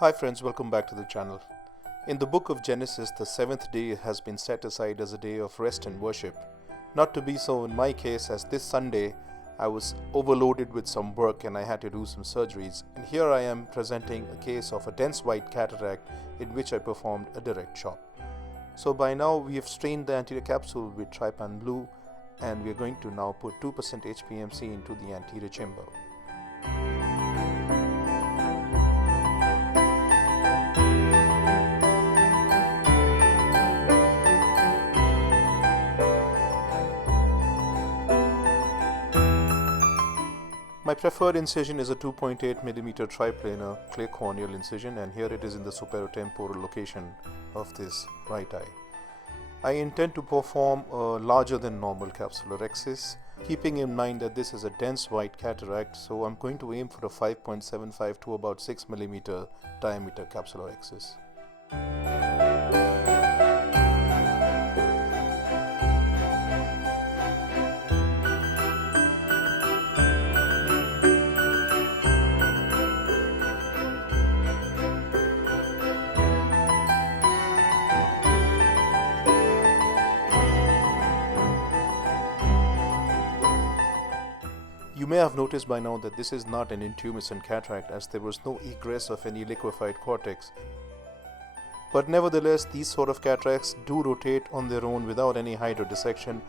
Hi friends, welcome back to the channel. In the book of Genesis, the seventh day has been set aside as a day of rest and worship. Not to be so in my case, as this Sunday I was overloaded with some work and I had to do some surgeries. And here I am presenting a case of a dense white cataract in which I performed a direct chop. So by now we have strained the anterior capsule with trypan blue and we are going to now put 2% HPMC into the anterior chamber. My preferred incision is a 2.8mm triplanar clear corneal incision, and here it is in the superotemporal location of this right eye. I intend to perform a larger than normal capsulorhexis, keeping in mind that this is a dense white cataract, so I'm going to aim for a 5.75 to about 6mm diameter capsulorhexis. You may have noticed by now that this is not an intumescent cataract, as there was no egress of any liquefied cortex. But nevertheless, these sort of cataracts do rotate on their own without any hydrodissection.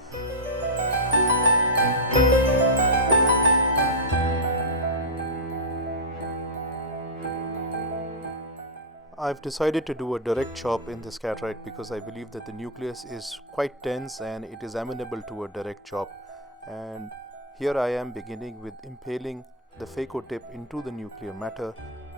I've decided to do a direct chop in this cataract because I believe that the nucleus is quite dense and it is amenable to a direct chop. And here I am beginning with impaling the phaco tip into the nuclear matter.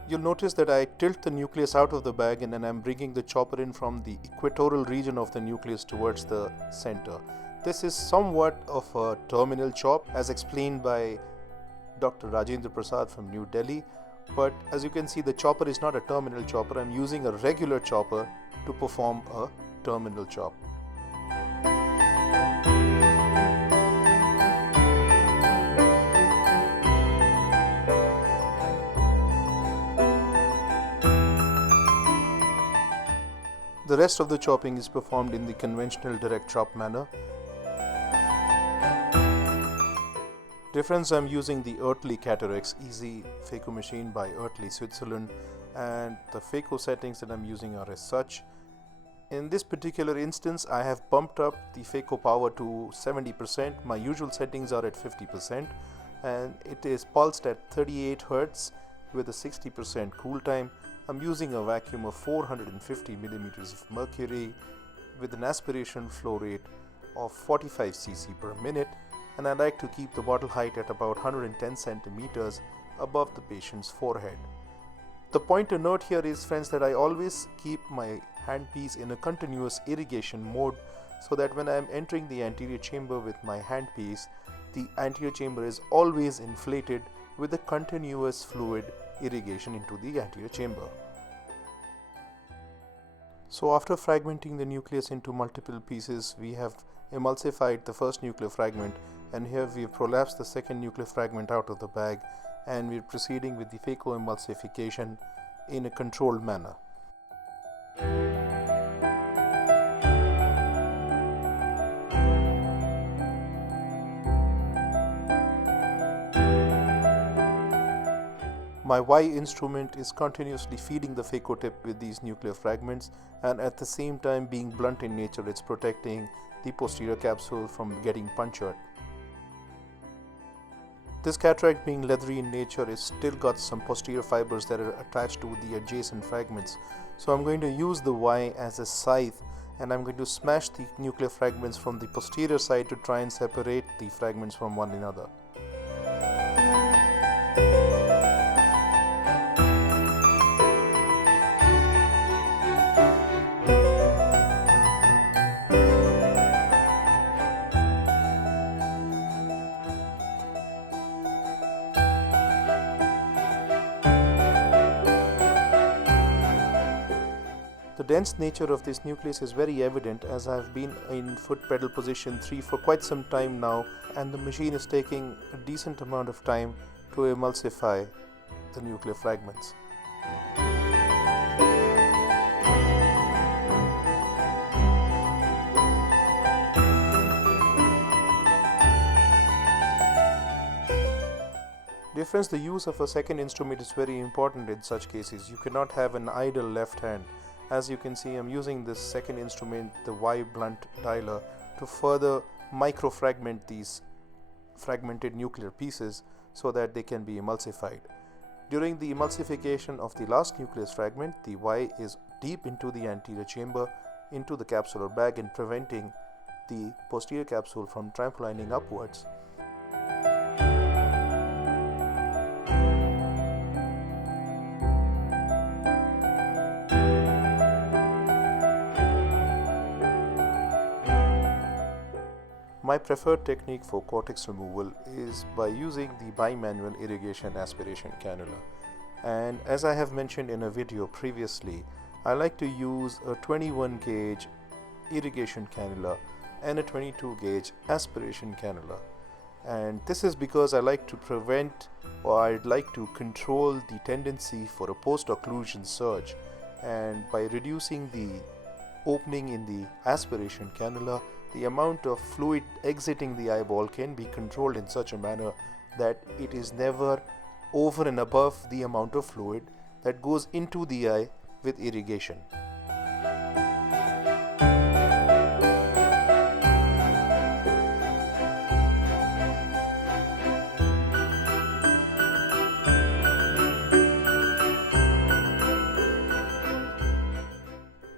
You'll notice that I tilt the nucleus out of the bag and then I'm bringing the chopper in from the equatorial region of the nucleus towards the center. This is somewhat of a terminal chop, as explained by Dr. Rajendra Prasad from New Delhi. But as you can see, the chopper is not a terminal chopper. I'm using a regular chopper to perform a terminal chop. The rest of the chopping is performed in the conventional direct chop manner. Reference, I'm using the OERTLI CATARHEX Easy PHACO machine by OERTLI Switzerland, and the PHACO settings that I'm using are as such. In this particular instance, I have bumped up the PHACO power to 70%. My usual settings are at 50%, and it is pulsed at 38 Hz with a 60% cool time. I'm using a vacuum of 450 millimeters of mercury with an aspiration flow rate of 45 cc per minute, and I like to keep the bottle height at about 110 centimeters above the patient's forehead. The point to note here is, friends, that I always keep my handpiece in a continuous irrigation mode, so that when I am entering the anterior chamber with my handpiece, the anterior chamber is always inflated with a continuous fluid irrigation into the anterior chamber. So after fragmenting the nucleus into multiple pieces, we have emulsified the first nuclear fragment, and here we have prolapsed the second nuclear fragment out of the bag, and we're proceeding with the phaco emulsification in a controlled manner. My Y instrument is continuously feeding the phaco tip with these nuclear fragments, and at the same time, being blunt in nature, it's protecting the posterior capsule from getting punctured. This cataract, being leathery in nature, is still got some posterior fibers that are attached to the adjacent fragments. So I'm going to use the Y as a scythe, and I'm going to smash the nuclear fragments from the posterior side to try and separate the fragments from one another. The dense nature of this nucleus is very evident, as I have been in foot pedal position 3 for quite some time now, and the machine is taking a decent amount of time to emulsify the nuclear fragments. Dear friends, the use of a second instrument is very important in such cases. You cannot have an idle left hand. As you can see, I'm using this second instrument, the Y blunt dialer, to further microfragment these fragmented nuclear pieces so that they can be emulsified. During the emulsification of the last nucleus fragment, the Y is deep into the anterior chamber, into the capsular bag, and preventing the posterior capsule from trampolining upwards. My preferred technique for cortex removal is by using the bimanual irrigation aspiration cannula. And as I have mentioned in a video previously, I like to use a 21 gauge irrigation cannula and a 22 gauge aspiration cannula. And this is because I like to prevent, or I'd like to control the tendency for a post-occlusion surge. And by reducing the opening in the aspiration cannula, the amount of fluid exiting the eyeball can be controlled in such a manner that it is never over and above the amount of fluid that goes into the eye with irrigation.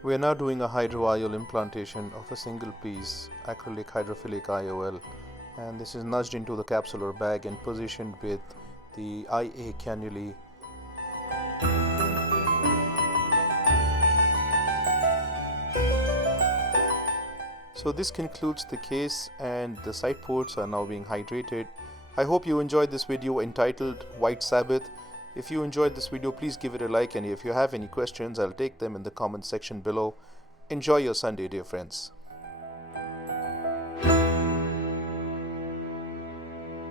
We are now doing a hydro-IOL implantation of a single piece acrylic hydrophilic IOL, and this is nudged into the capsular bag and positioned with the IA cannulae. So this concludes the case, and the side ports are now being hydrated. I hope you enjoyed this video entitled White Sabbath. If you enjoyed this video, please give it a like, and if you have any questions, I'll take them in the comment section below. Enjoy your Sunday, dear friends.